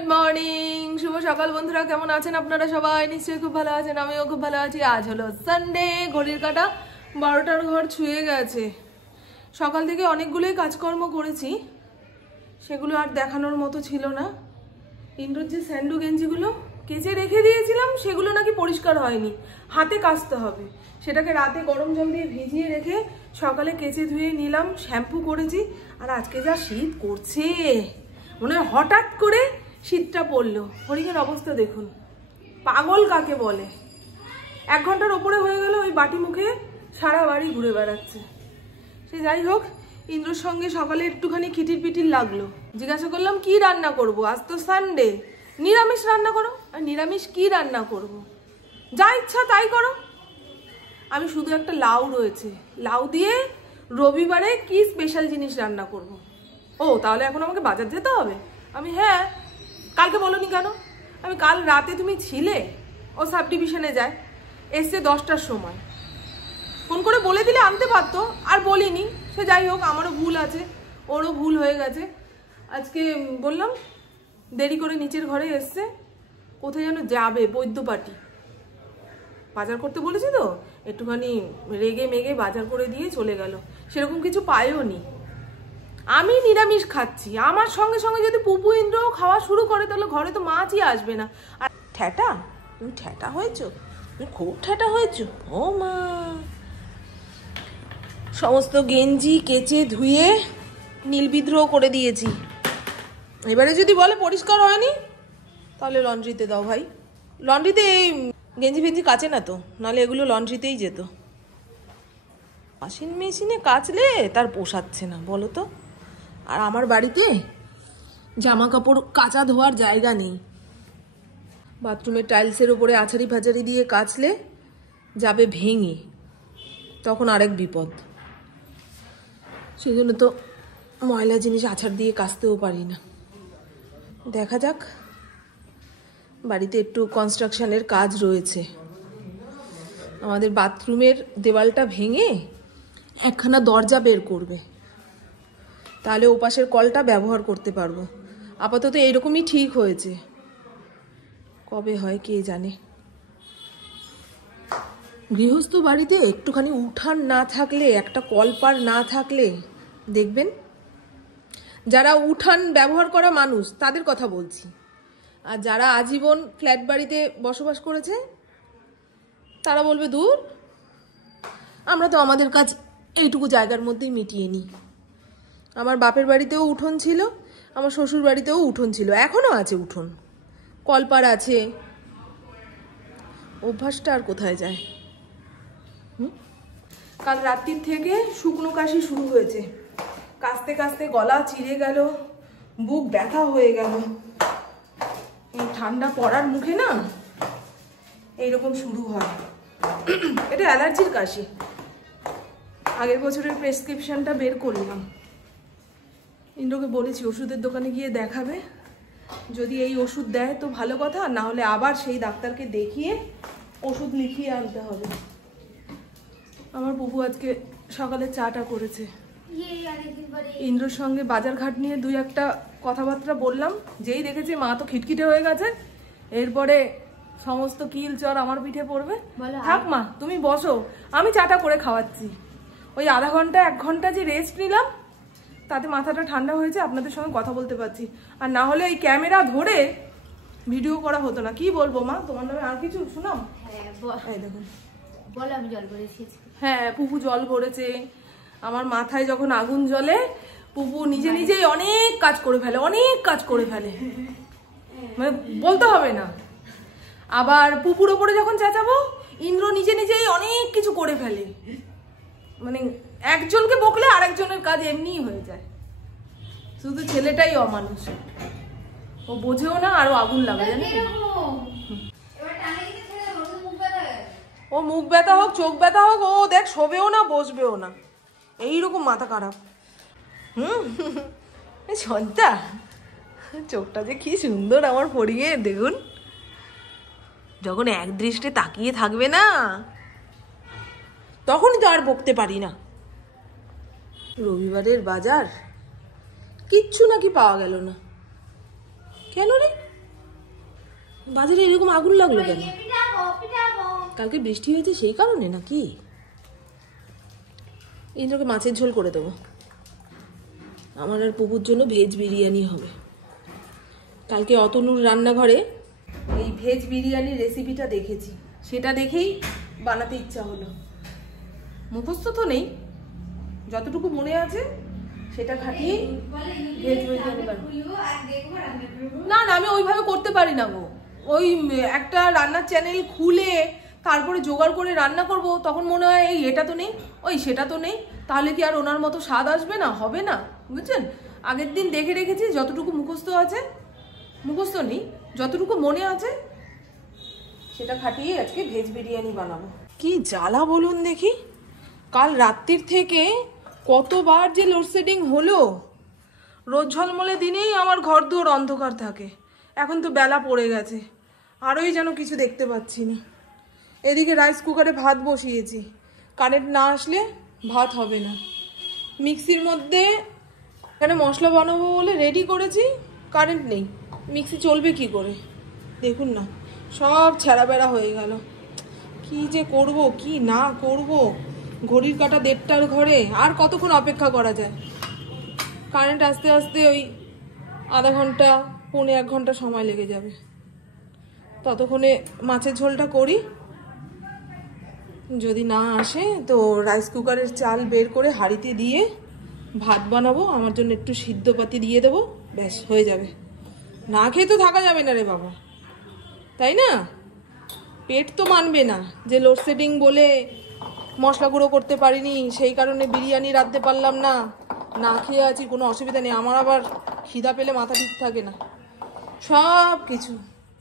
Good morning, শুভ সকাল বন্ধুরা। কেমন আছেন আপনারা সবাই? নিশ্চয়ই খুব ভালো আছেন, আমিও খুব ভালো আছি। আজ হলো সানডে, ঘড়ির কাঁটা 12টার ঘর ছুঁয়ে গেছে। সকাল থেকে অনেকগুলোই কাজকর্ম করেছি, সেগুলো আর দেখানোর মতো ছিল না। ইন্দ্রর যে স্যান্ডু গেঞ্জিগুলো কেচে রেখে দিয়েছিলাম, সেগুলো নাকি পরিষ্কার হয়নি, হাতে কাচতে হবে। সেটাকে রাতে গরম জল দিয়ে ভিজিয়ে রেখে সকালে কেচে ধুয়ে নিলাম, শ্যাম্পু করেছি। আর আজকে যা শীত করছে, মনে হয় হঠাৎ করে শীতটা পড়লো। হরিণের অবস্থা দেখুন, পাগল কাকে বলে। 1 ঘন্টার ওপরে হয়ে গেল ওই বাটি মুখে সারা বাড়ি ঘুরে বেড়াচ্ছে। সে যাই হোক, ইন্দ্রর সঙ্গে সকালে একটুখানি খিটির পিটির লাগলো। জিজ্ঞাসা করলাম কি রান্না করব, আজ তো সানডে, নিরামিষ রান্না করো। আর নিরামিষ কি রান্না করব, যা ইচ্ছা তাই করো। আমি শুধু একটা লাউ রয়েছে, লাউ দিয়ে রবিবারে কি স্পেশাল জিনিস রান্না করব। ও তাহলে এখন আমাকে বাজার যেতে হবে? আমি হ্যাঁ, কালকে বলোনি কেন? আমি কাল রাতে তুমি ছিলে, ও সাব ডিভিশনে যায়, এসছে 10টার সময়, ফোন করে বলে দিলে আনতে পারতো, আর বলিনি। সে যাই হোক, আমারও ভুল আছে, ওরও ভুল হয়ে গেছে। আজকে বললাম দেরি করে নিচের ঘরে এসছে, কোথায় যেন যাবে, বৈদ্যপাটি বাজার করতে বলেছি তো, একটুখানি রেগে মেগে বাজার করে দিয়ে চলে গেল। সেরকম কিছু পায়ও নি। আমি নিরামিষ খাচ্ছি, আমার সঙ্গে সঙ্গে যদি পুপু ইন্দ্রও খাওয়া শুরু করে, তাহলে ঘরে তো মাছই আসবে না। আর ঠ্যাটা, তুমি ঠ্যাটা হয়েছো, তুমি খুব ঠ্যাটা হয়েছো। ও মা, সমস্ত গেঞ্জি কেচে ধুয়ে নীল বিদ্রোহ করে দিয়েছি। এবারে যদি বলে পরিষ্কার হয়নি, তাহলে লন্ড্রিতে দাও ভাই। লন্ড্রিতে এই গেঞ্জি ফেঞ্জি কাচে না তো, নাহলে এগুলো লন্ড্রিতেই যেত। ওয়াশিং মেশিনে কাচলে তার পোষাচ্ছে না, বলো তো। আর আমার বাড়িতে জামা কাপড় কাচা ধোয়ার জায়গা নেই। বাথরুমের টাইলসের ওপরে আছাড়ি ফাছাড়ি দিয়ে কাচলে যাবে ভেঙে, তখন আরেক বিপদ। সেই জন্য তো ময়লা জিনিস আছাড় দিয়ে কাচতেও পারি না। দেখা যাক, বাড়িতে একটু কনস্ট্রাকশনের কাজ রয়েছে। আমাদের বাথরুমের দেওয়ালটা ভেঙে একখানা দরজা বের করবে, তাহলে ওপাশের কলটা ব্যবহার করতে পারবো। আপাতত এইরকমই ঠিক হয়েছে, কবে হয় কে জানে। গৃহস্থ বাড়িতে একটুখানি উঠান না থাকলে, একটা কলপার না থাকলে, দেখবেন যারা উঠান ব্যবহার করা মানুষ তাদের কথা বলছি, আর যারা আজীবন ফ্ল্যাট বাড়িতে বসবাস করেছে তারা বলবে দূর, আমরা তো আমাদের কাজ এইটুকু জায়গার মধ্যেই মিটিয়ে নিই। আমার বাপের বাড়িতেও উঠোন ছিল, আমার শ্বশুর বাড়িতেও উঠোন ছিল, এখনো আছে উঠোন, কলপার আছে, অভ্যাসটা আর কোথায় যায়। কাল রাত্রির থেকে শুকনো কাশি শুরু হয়েছে, কাশতে কাশতে গলা চিড়ে গেল, বুক ব্যথা হয়ে গেল। এই ঠান্ডা পড়ার মুখে না এইরকম শুরু হয়। এটা অ্যালার্জির কাশি। আগের বছরের প্রেসক্রিপশনটা বের করলাম, ইন্দ্রকে বলেছি ওষুধের দোকানে গিয়ে দেখাবে, যদি এই ওষুধ দেয় তো ভালো কথা, না হলে আবার সেই ডাক্তারকে দেখিয়ে ওষুধ লিখিয়ে আনতে হবে। আমার বুবু আজকে সকালে চাটা করেছে। ইন্দ্রর সঙ্গে বাজার ঘাট নিয়ে 2-1টা কথাবার্তা বললাম, যেই দেখেছে মা তো খিটখিটে হয়ে গেছে, এরপরে সমস্ত কিল চর আমার পিঠে পড়বে। থাক মা, তুমি বসো, আমি চাটা করে খাওয়াচ্ছি। ওই আধা ঘন্টা 1 ঘন্টা যে রেস্ট নিলাম, তাতে মাথাটা ঠান্ডা হয়েছে, আপনাদের সঙ্গে কথা বলতে পারছি। আর না হলে এই ক্যামেরা ধরে ভিডিও করা হতো না। কি বলবো মা, তোমার নামে আর কিছু শোনাম? এই দেখুন, বলো। আমি জল ভরেছি। হ্যাঁ, পুপু জল ভরেছে। আমার মাথায় যখন আগুন জ্বলে, পুপু নিজে নিজেই অনেক কাজ করে ফেলে, অনেক কাজ করে ফেলে, মানে বলতে হবে না। আবার পুপুর ওপরে যখন চেঁচাবো, ইন্দ্র নিজে নিজেই অনেক কিছু করে ফেলে। মানে একজনকে বকলে আরেকজনের কাজ এমনিই হয়ে যায়। শুধু ছেলেটাই অমানুষ, ও বোঝেও না, আরো আগুন লাগে, জানেন? ও মুখ ব্যথা হোক, চোখ ব্যথা হোক, ও দেখ শোবেও না, বসবেও না, এইরকম মাথা খারাপ। সন্তা, চোখটা যে কি সুন্দর আমার পড়িয়ে, দেখুন। যখন এক দৃষ্টে তাকিয়ে থাকবে না, তখনই তো আর বকতে পারি না। রবিবারের বাজার কিচ্ছু নাকি পাওয়া গেল না। কেন রে, বাজারে এরকম আগুন লাগলো কেন? কালকে বৃষ্টি হয়েছে সেই কারণে নাকি? ইন্দ্রকে মাছের ঝোল করে দেবো। আমার আর পুপুর জন্য ভেজ বিরিয়ানি হবে। কালকে অতনুর রান্নাঘরে এই ভেজ বিরিয়ানির রেসিপিটা দেখেছি, সেটা দেখেই বানাতে ইচ্ছা হলো। মুখস্থ তো নেই, যতটুকু মনে আছে সেটা খাটিয়ে ভেজ বিরিয়ানি বানাবো। না না, আমি ওইভাবে করতে পারি না গো। ওই একটা রান্নার চ্যানেল খুলে তারপরে জোগাড় করে রান্না করব, তখন মনে হয় এই এটা তো নেই, ওই সেটা তো নেই, তাহলে কি আর ওনার মতো স্বাদ আসবে না? হবে না, বুঝছেন? আগের দিন দেখে রেখেছি, যতটুকু মুখস্থ আছে, মুখস্থ নেই, যতটুকু মনে আছে সেটা খাটিয়ে আজকে ভেজ বিরিয়ানি বানাবো। কি জ্বালা বলুন দেখি, কাল রাত্রির থেকে কতবার যে লোডশেডিং হলো। রোদ ঝলমলে দিনেই আমার ঘর দুয়ার অন্ধকার থাকে, এখন তো বেলা পড়ে গেছে, আরোই যেন কিছু দেখতে পাচ্ছি না। এদিকে রাইস কুকারে ভাত বসিয়েছি, কারেন্ট না আসলে ভাত হবে না। মিক্সির মধ্যে এখানে মশলা বানাবো বলে রেডি করেছি, কারেন্ট নেই, মিক্সি চলবে কি করে? দেখুন না, সব ছেঁড়া বেড়া হয়ে গেল। কি যে করব কি না করব, ঘড়ির কাঁটা 1:30টার ঘরে আর কতক্ষণ অপেক্ষা করা যায়? কারেন্ট আসতে আসতে ওই আধা ঘন্টা, পৌনে 1 ঘন্টা সময় লেগে যাবে। ততক্ষণে মাছের ঝোলটা করি, যদি না আসে তো রাইস কুকারের চাল বের করে হাঁড়িতে দিয়ে ভাত বানাবো। আমার জন্য একটু সিদ্ধপাতি দিয়ে দেবো, ব্যাস হয়ে যাবে। না খেয়ে তো থাকা যাবে না রে বাবা, তাই না? পেট তো মানবে না যে লোডশেডিং বলে মশলা গুঁড়ো করতে পারিনি, সেই কারণে বিরিয়ানি রাঁধতে পারলাম না, না খেয়ে আছি, কোনো অসুবিধা নেই। আমার আবার খিদা পেলে মাথা ঠিক থাকে না। সব কিছু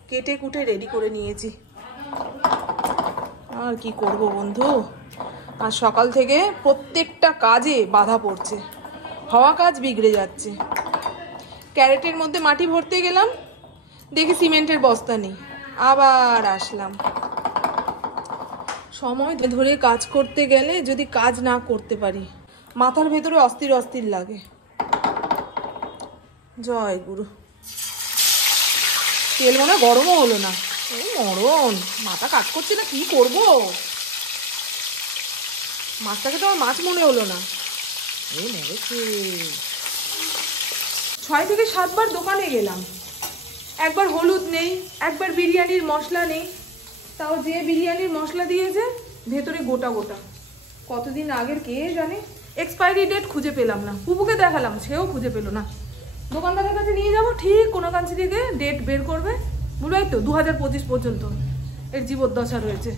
কেটে কুটে রেডি করে নিয়েছি। আর কি করব বন্ধু, আর সকাল থেকে প্রত্যেকটা কাজে বাধা পড়ছে, হওয়া কাজ বিগড়ে যাচ্ছে। ক্যারেটের মধ্যে মাটি ভরতে গেলাম, দেখি সিমেন্টের বস্তা নেই, আবার আসলাম। সময় ধরে কাজ করতে গেলে যদি কাজ না করতে পারি, মাথার ভেতরে অস্থির অস্থির লাগে। জয় গুরু। তেল মনে গরমও হলো না, এই মরণ, মাথা কাজ করছে না, কি করব? মাছটাকে তো আমার মাছ মনে হলো না। এই মরেছে। 6 থেকে 7 বার দোকানে গেলাম, একবার হলুদ নেই, একবার বিরিয়ানির মশলা নেই। তাও যে বিরিয়ানির মশলা দিয়েছে ভেতরে গোটা গোটা, কতদিন আগের কে জানে। এক্সপায়ারি ডেট খুঁজে পেলাম না, পুপুকে দেখালাম, সেও খুঁজে পেল না। দোকানদারের কাছে নিয়ে যাবো, ঠিক কোনো কাঞ্চি থেকে ডেট বের করবে, বুঝলাই তো 2025 পর্যন্ত এর জীবদ্দশা রয়েছে।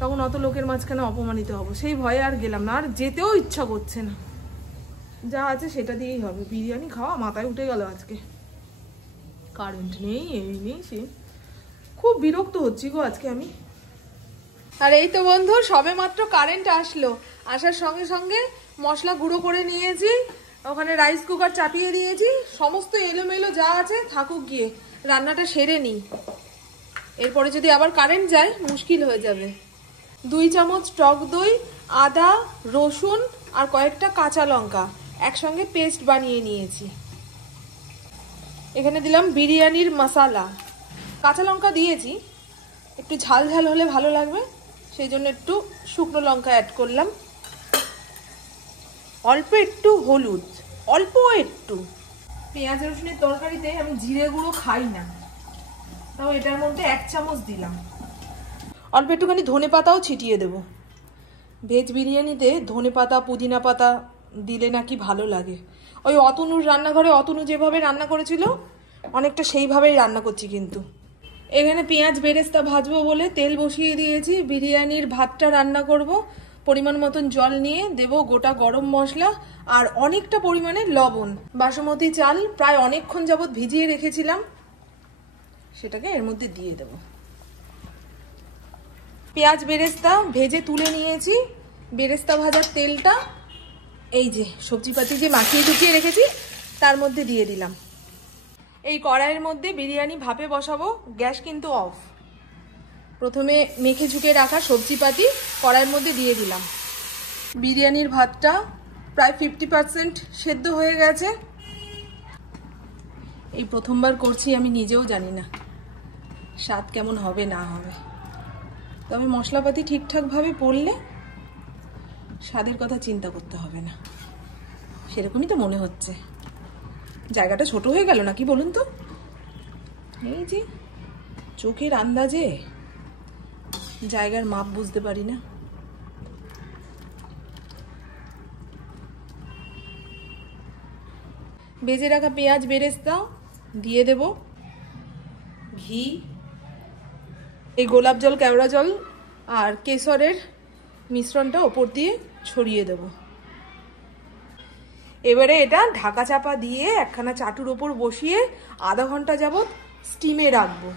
তখন অত লোকের মাঝখানে অপমানিত হব, সেই ভয়ে আর গেলাম না। আর যেতেও ইচ্ছা করছে না, যা আছে সেটা দিয়েই হবে। বিরিয়ানি খাওয়া মাথায় উঠে গেল আজকে। কারেন্ট নেই, এই নেই, সে, খুব বিরক্ত হচ্ছি গো আজকে আমি। আর এই তো বন্ধু, সবে মাত্র কারেন্ট আসলো, আসার সঙ্গে সঙ্গে মশলা গুঁড়ো করে নিয়েছি, ওখানে রাইস কুকার চাপিয়ে দিয়েছি। সমস্ত এলোমেলো যা আছে থাকুক, গিয়ে রান্নাটা সেরে নিই, এরপরে যদি আবার কারেন্ট যায় মুশকিল হয়ে যাবে। 2 চামচ টক দই, আদা, রসুন আর কয়েকটা কাঁচা লঙ্কা একসঙ্গে পেস্ট বানিয়ে নিয়েছি। এখানে দিলাম বিরিয়ানির মশলা, কাঁচা লঙ্কা দিয়েছি, একটু ঝাল ঝাল হলে ভালো লাগবে, সেই জন্য একটু শুকনো লঙ্কা অ্যাড করলাম। অল্প একটু হলুদ, অল্প একটু। পেঁয়াজ রসুনের তরকারিতে আমি জিরে গুঁড়ো খাই না, তাও এটার মধ্যে 1 চামচ দিলাম। অল্প একটুখানি ধনে পাতাও ছিটিয়ে দেব। ভেজ বিরিয়ানিতে ধনে পাতা, পুদিনা পাতা দিলে নাকি ভালো লাগে। ওই অতনুর রান্নাঘরে অতনু যেভাবে রান্না করেছিল অনেকটা সেইভাবেই রান্না করছি। কিন্তু এখানে পেঁয়াজ বেরেস্তা ভাজবো বলে তেল বসিয়ে দিয়েছি। বিরিয়ানির ভাতটা রান্না করব, পরিমাণ মতন জল নিয়ে দেব গোটা গরম মশলা আর অনেকটা পরিমাণে লবণ। বাসমতি চাল প্রায় অনেকক্ষণ যাবত ভিজিয়ে রেখেছিলাম, সেটাকে এর মধ্যে দিয়ে দেব। পেঁয়াজ বেরেস্তা ভেজে তুলে নিয়েছি, বেরেস্তা ভাজার তেলটা এই যে সবজিপাতি যে মাখিয়ে ঢুকিয়ে রেখেছি তার মধ্যে দিয়ে দিলাম। এই কড়াইয়ের মধ্যে বিরিয়ানি ভাপে বসাবো, গ্যাস কিন্তু অফ। প্রথমে মেখে ঝুঁকে রাখা সবজিপাতি কড়াইয়ের মধ্যে দিয়ে দিলাম। বিরিয়ানির ভাতটা প্রায় 50% সেদ্ধ হয়ে গেছে। এই প্রথমবার করছি, আমি নিজেও জানি না স্বাদ কেমন হবে না হবে, তবে মশলাপাতি ঠিকঠাকভাবে পড়লে স্বাদের কথা চিন্তা করতে হবে না, সেরকমই তো মনে হচ্ছে। জায়গাটা ছোট হয়ে গেল নাকি বলুন তো? এই যে চোখের আন্দাজে জায়গার মাপ বুঝতে পারি না। ভেজে রাখা পেঁয়াজ বেরেস্তা দিয়ে দেব, ঘি, এই গোলাপ জল, কেওড়া জল আর কেশরের মিশ্রণটা ওপর দিয়ে ছড়িয়ে দেব। এবারে এটা ঢাকা চাপা দিয়ে একখানা চাটুর ওপর বসিয়ে আধা ঘন্টা যাবত স্টিমে রাখবো।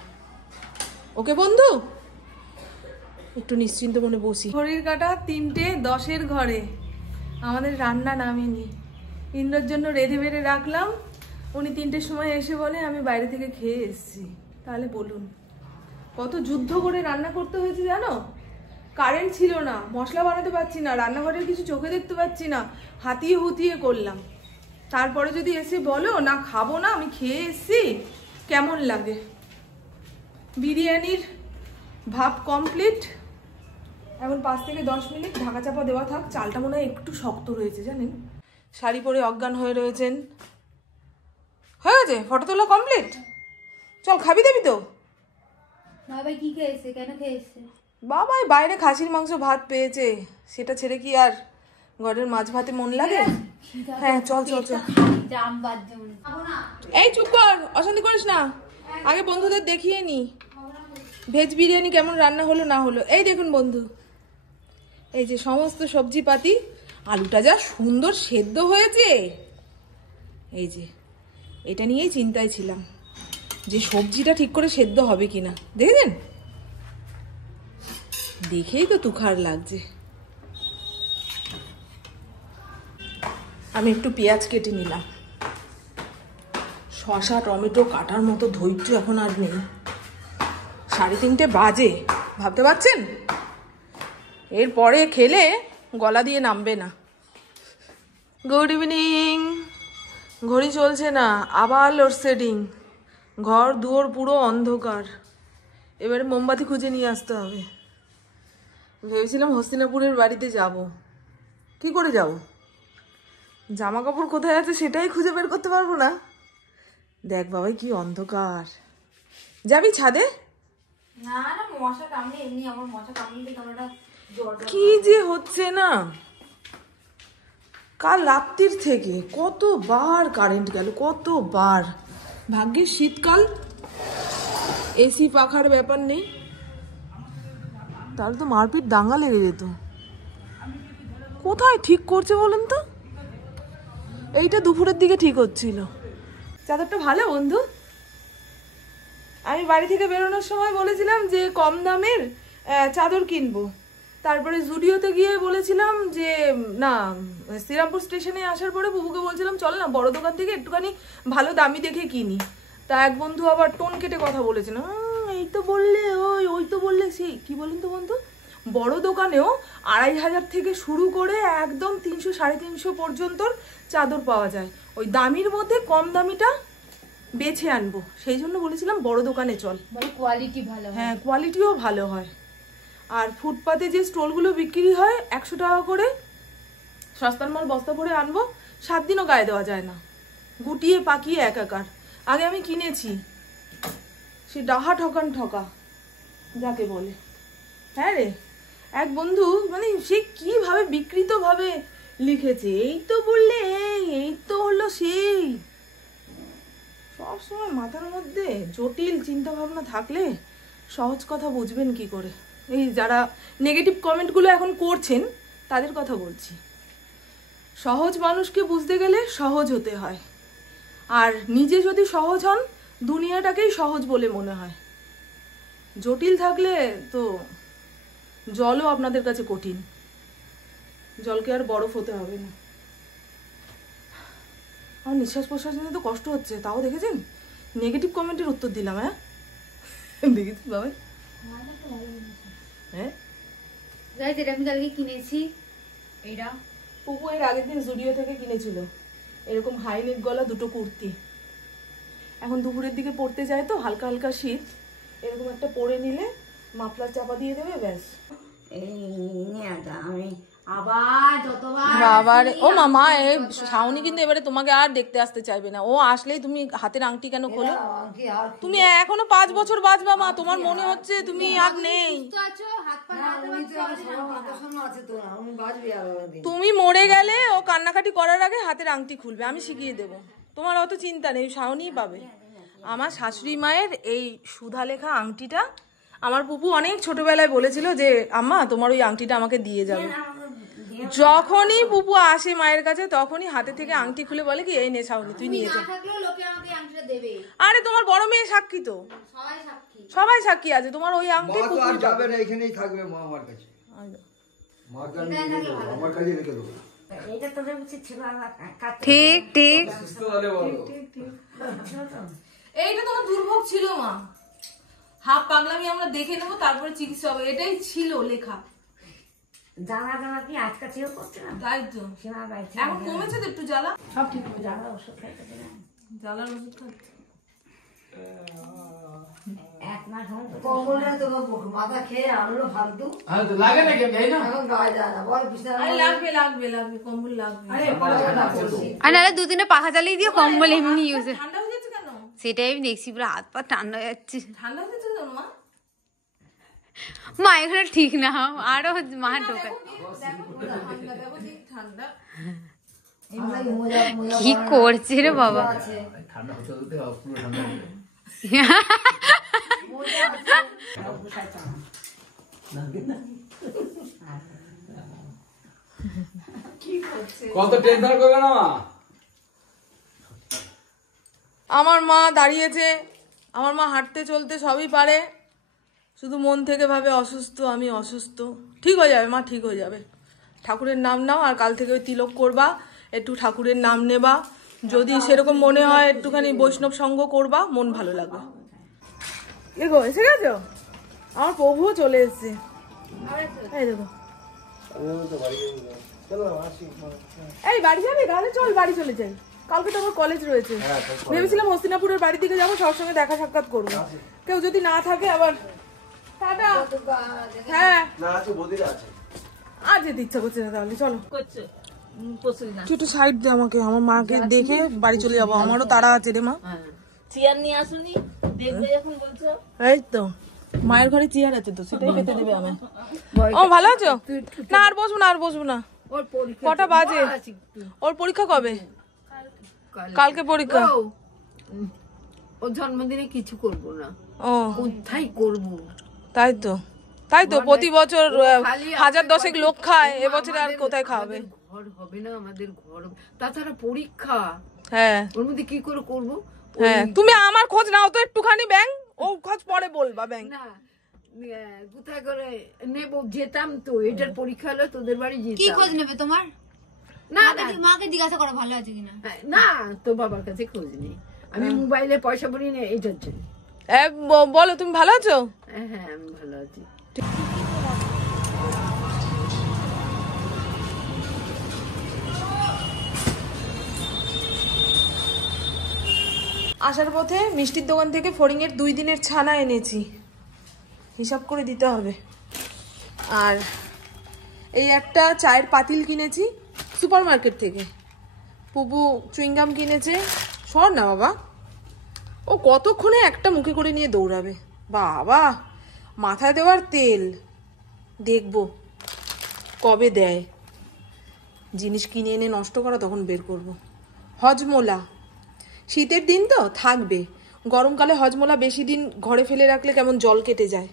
ওকে বন্ধু, একটু নিশ্চিন্ত মনে বসি। ঘড়ির কাঁটা 3:10 ঘরে, আমাদের রান্না নামেনি। ইন্দ্রর জন্য রেঁধে বেড়ে রাখলাম, উনি 3টের সময় এসে বলে আমি বাইরে থেকে খেয়ে এসেছি। তাহলে বলুন কত যুদ্ধ করে রান্না করতে হয়েছে জানো? কারেন্ট ছিল না, মশলা বানাতে পারছি না, রান্নাঘরের কিছু চোখে দেখতে পাচ্ছি না, হাতিয়ে হুতিয়ে করলাম। তারপরে যদি এসে বলো না খাবো না, আমি খেয়ে এসেছি, কেমন লাগে? বিরিয়ানির ভাপ কমপ্লিট। এখন 5 থেকে 10 মিনিট ঢাকা চাপা দেওয়া থাক। চালটা মনে হয় একটু শক্ত রয়েছে জানেন। শাড়ি পরে অজ্ঞান হয়ে রয়েছেন। হয়ে গেছে ফটো তোলা কমপ্লিট? চল খাবি দেবি তো? বাবা কি খেয়েছে, কেন খেয়েছে? বাবাই বাইরে খাসির মাংস ভাত পেয়েছে, সেটা ছেড়ে কি আর ঘরের মাছ ভাতে মন লাগে? হ্যাঁ চল চল চল। এই চুপ কর, অশান্তি করিস না, আগে বন্ধুদের দেখিয়ে নি ভেজ বিরিয়ানি কেমন রান্না হলো না হলো। এই দেখুন বন্ধু, এই যে সমস্ত সবজি পাতি, আলুটা যা সুন্দর সেদ্ধ হয়েছে। এই যে এটা নিয়েই চিন্তায় ছিলাম যে সবজিটা ঠিক করে সেদ্ধ হবে কিনা। দেখেছেন, দেখেই তো তুখার লাগছে। আমি একটু পেঁয়াজ কেটে নিলাম, শসা টমেটো কাটার মতো ধৈর্য এখন আর নেই। 3:30 বাজে, ভাবতে পারছেন? এরপরে খেলে গলা দিয়ে নামবে না। Good evening. ঘড়ি চলছে না, আবার লোডশেডিং, ঘর দুয়ার পুরো অন্ধকার। এবারে মোমবাতি খুঁজে নিয়ে আসতে হবে। ভেবেছিলাম হস্তিনাপুরের বাড়িতে যাব, কি করে যাব? জামা কাপড় কোথায় আছে সেটাই খুঁজে বের করতে পারবো না। দেখ বাবাই কি অন্ধকার। যাবি ছাদে? না না, মশা কামড়ে, এমনি আমার মশা কামড়ে কামড়টা জ্বর। কি যে হচ্ছে না, কাল রাত্রির থেকে কতবার কারেন্ট গেল, কতবার। ভাগ্যের শীতকাল, এসি পাখার ব্যাপার নেই, তাহলে তো মারপিট দাঙ্গা লেগে যেত। কোথায় ঠিক করছে বলেন তো? এইটা দুপুরের দিকে ঠিক হচ্ছিল। চাদরটা ভালো বন্ধু। আমি বাড়ি থেকে বেরোনোর সময় বলেছিলাম যে কম দামের চাদর কিনবো, তারপরে জুডিওতে গিয়ে বলেছিলাম যে না, শ্রীরামপুর স্টেশনে আসার পরে বুবুকে বলছিলাম চল না বড় দোকান থেকে একটুখানি ভালো দামি দেখে কিনি। তা এক বন্ধু আবার টোন কেটে কথা বলেছিল, এই তো বললে ওই তো বললে সেই, কি বলেন তো বন্ধু, বড় দোকানেও 2500 থেকে শুরু করে একদম 300 350 পর্যন্ত চাদর পাওয়া যায়। ওই দামির মধ্যে কম দামিটা বেছে আনবো, সেই জন্য বলেছিলাম বড় দোকানে চল, কোয়ালিটি ভালো। হ্যাঁ কোয়ালিটিও ভালো হয়। আর ফুটপাতে যে স্টলগুলো বিক্রি হয় 100 টাকা করে, সস্তার মাল বস্তা ভরে আনবো, 7 দিনও গায়ে দেওয়া যায় না, গুটিয়ে পাকিয়ে একাকার। আগে আমি কিনেছি, সে ডাহা ঠকান ঠকা যাকে বলে। হ্যাঁ রে, এক বন্ধু মানে সে কিভাবে বিকৃত ভাবে লিখেছে, এই তো বললে এই তো হলো সেই। সবসময় মাথার মধ্যে জটিল চিন্তা ভাবনা থাকলে সহজ কথা বুঝবেন কি করে? এই যারা নেগেটিভ কমেন্টগুলো এখন করছেন তাদের কথা বলছি। সহজ মানুষকে বুঝতে গেলে সহজ হতে হয়, আর নিজে যদি সহজ হন দুনিয়াটাকেই সহজ বলে মনে হয়। জটিল থাকলে তো জলও আপনাদের কাছে কঠিন, জলকে আর বরফ হতে হবে না। আমার নিঃশ্বাস প্রশ্বাস নিতে তো কষ্ট হচ্ছে, তাও দেখেছেন নেগেটিভ কমেন্টের উত্তর দিলাম। হ্যাঁ দেখেছি বাবা। হ্যাঁ এটা আমি কালকে কিনেছি, এটা পুপু এর আগের দিন জুডিও থেকে কিনেছিল এরকম হাই নেক গলা দুটো কুর্তি। এখন দুপুরের দিকে পড়তে যায় তো, হালকা হালকা শীত, এরকম একটা পরে নিলে মাফলার চাপা দিয়ে দেবে, ব্যাস। আমি আবার যতবার আবার ও মামা, এই শাওনি কিন্তু এবারে তোমাকে আর দেখতে আসতে চাইবে না। ও আসলেই তুমি হাতের আংটি কেন খোলো? তুমি এখনো 5 বছর বাঁচবা মা, তোমার মনে হচ্ছে তুমি আর নেই। তুমি মরে গেলে ও কান্নাকাটি করার আগে হাতের আংটি খুলবে, আমি শিখিয়ে দেবো, তোমার অত চিন্তা নেই, শাওনিই পাবে। আমার শাশুড়ি মায়ের এই সুধা লেখা আংটিটা আমার পুপু অনেক ছোটবেলায় বলেছিল যে আম্মা তোমার ওই আংটিটা আমাকে দিয়ে যাবে। যখনই পুপু আসে মায়ের কাছে তখনই হাতে থেকে আংটি খুলে বলে কি এই নে শাওনি তুই নিয়ে যা। আরে তোমার বড় মেয়ে সাক্ষী তো, সবাই সাক্ষী আছে, তোমার ওই আংটি যাবে না, এখানেই থাকবে মা আমার কাছে। ঠিক ঠিক, এইটা তোমার দুর্ভোগ ছিল মা, হাফ পাগলামি আমরা দেখে নেবো তারপরে চিকিৎসা হবে, এটাই ছিল লেখা। জ্বালা জ্বালা কি আজকাল ছিল করছে না, তাই তো এখন কমেছে তো একটু জ্বালা, সব ঠিক হবে। জ্বালা ওষুধ খাইতে দিলাম, জ্বালার ওষুধ খাচ্ছে 1 মাস হলো তো মাথা খেয়ে আনলো ফালতু। লাগে না কেন না, এখন গায়ে যায় না, বল বিছানা লাগবে লাগবে লাগবে, কম্বল লাগবে। আর নাহলে 2-3 পাখা চালিয়ে দিয়ে কম্বল এমনি ইউজ। ঠান্ডা হয়ে যাচ্ছে কেন? সেটাই আমি দেখছি, পুরো হাত পা ঠান্ডা হয়ে যাচ্ছে। ঠান্ডা হয়ে যাচ্ছে কেন মা? মা এখানে ঠিক না, আরো মা ঢোকা ঠান্ডা কি করছে রে বাবা। ঠান্ডা হতে হতে পুরো ঠান্ডা হয়ে যাবে। কত টেনশন করবে না মা। আমার মা দাঁড়িয়েছে, আমার মা হাঁটতে চলতে সবই পারে, শুধু মন থেকে ভাবে অসুস্থ, আমি অসুস্থ। ঠিক হয়ে যাবে মা, ঠিক হয়ে যাবে। ঠাকুরের নাম নাও, আর কাল থেকে ওই তিলক করবা, একটু ঠাকুরের নাম নেবা, যদি সেরকম মনে হয় একটুখানি বৈষ্ণব সঙ্গ করবা, মন ভালো লাগবে। এগো এসে গেছো, আমার প্রভুও চলে এসছে। এই দেখো, এই বাড়ি যাবি? তাহলে চল বাড়ি চলে যাই, কালকে তো আমার কলেজ রয়েছে। ভেবেছিলাম হস্তিনাপুরের বাড়ির দিকে যাবো, সবার সঙ্গে দেখা সাক্ষাৎ করবো, কেউ যদি না থাকে আবার। টাটা। হ্যাঁ আজ যেতে ইচ্ছা করছে না, তাহলে চলো। একটু সাইড দে আমাকে, আমার মাকে দেখে বাড়ি চলে যাবো, আমারও তাড়া আছে রে মা। চেয়ার নিয়ে আসুনি, দেখবে যখন বলছো। এই তো মায়ের ঘরে চেয়ার আছে তো, সেটাই পেতে দেবে আমায়। ও ভালো আছো? না আর বসবো না, আর বসবো না। কটা বাজে? ওর পরীক্ষা কবে? কালকে পরীক্ষা। ওর জন্মদিনে কিছু করব না, ও কোথায় করব? তাই তো, তাই তো প্রতি বছর 1000-10 লোক খায়, এবছর আর কোথায় খাবে? ঘর হবে না আমাদের, ঘর তাছাড়া পরীক্ষা, হ্যাঁ ওর মধ্যে কি করে করব? হ্যাঁ, তুমি আমার খোঁজ নাও তো একটুখানি, ব্যাং ও খোঁজ পরে বলবা। ব্যাং না কোথায় করে নেব, যেতাম তো, এটার পরীক্ষা হলো তোদের বাড়ি কি যেতাম। খোঁজ নেবে তোমার? না না মাকে জিজ্ঞাসা করো ভালো আছে কিনা। না, তো বাবার কাছে খোঁজ নেই, আমি মোবাইলে পয়সা ভরি না এটার জন্য। বলো তুমি ভালো আছো? হ্যাঁ আমি ভালো আছি। আসার পথে মিষ্টির দোকান থেকে ফড়িংয়ের 2 দিনের ছানা এনেছি, হিসাব করে দিতে হবে। আর এই একটা চায়ের পাতিল কিনেছি সুপার মার্কেট থেকে। পুপু চুইংগাম কিনেছে। সর না বাবা, ও কতক্ষণে একটা মুখে করে নিয়ে দৌড়াবে। বাবা মাথায় দেওয়ার তেল দেখবো কবে দেয়। জিনিস কিনে এনে নষ্ট করা, তখন বের করব। হজমোলা, শীতের দিন তো থাকবে, গরমকালে হজমোলা বেশি দিন ঘরে ফেলে রাখলে কেমন জল কেটে যায়।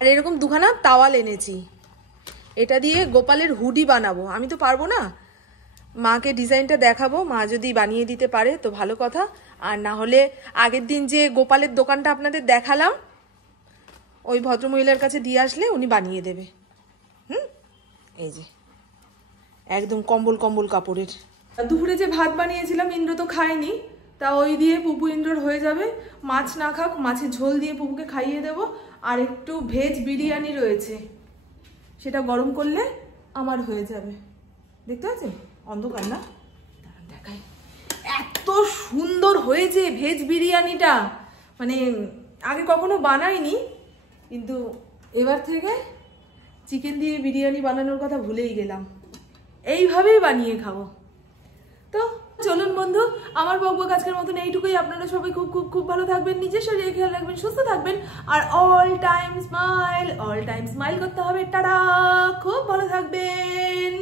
আর এরকম 2খানা তাওয়াল এনেছি, এটা দিয়ে গোপালের হুডি বানাবো। আমি তো পারবো না, মাকে ডিজাইনটা দেখাবো, মা যদি বানিয়ে দিতে পারে তো ভালো কথা, আর না হলে আগের দিন যে গোপালের দোকানটা আপনাদের দেখালাম ওই ভদ্রমহিলার কাছে দিয়ে আসলে উনি বানিয়ে দেবে। এই যে একদম কম্বল কম্বল কাপড়ের। দুপুরে যে ভাত বানিয়েছিলাম ইন্দ্র তো খায়নি, তা ওই দিয়ে পুপু ইন্দ্রর হয়ে যাবে। মাছ না খাক, মাছের ঝোল দিয়ে পুপুকে খাইয়ে দেবো। আর একটু ভেজ বিরিয়ানি রয়েছে, সেটা গরম করলে আমার হয়ে যাবে। দেখতে পাচ্ছেন অন্ধকার না, দেখাই, এত সুন্দর হয়েছে ভেজ বিরিয়ানিটা, মানে আগে কখনো বানাইনি, কিন্তু এবার থেকে চিকেন দিয়ে বিরিয়ানি বানানোর কথা ভুলেই গেলাম। এইভাবেই বানিয়ে খাবো। তো চলুন বন্ধু, আমার বকবক আজকের মতন এইটুকুই। আপনারা সবাই খুব খুব খুব ভালো থাকবেন, নিজের শরীরে খেয়াল রাখবেন, সুস্থ থাকবেন, আর অল টাইম স্মাইল করতে হবে। টাটা, খুব ভালো থাকবেন।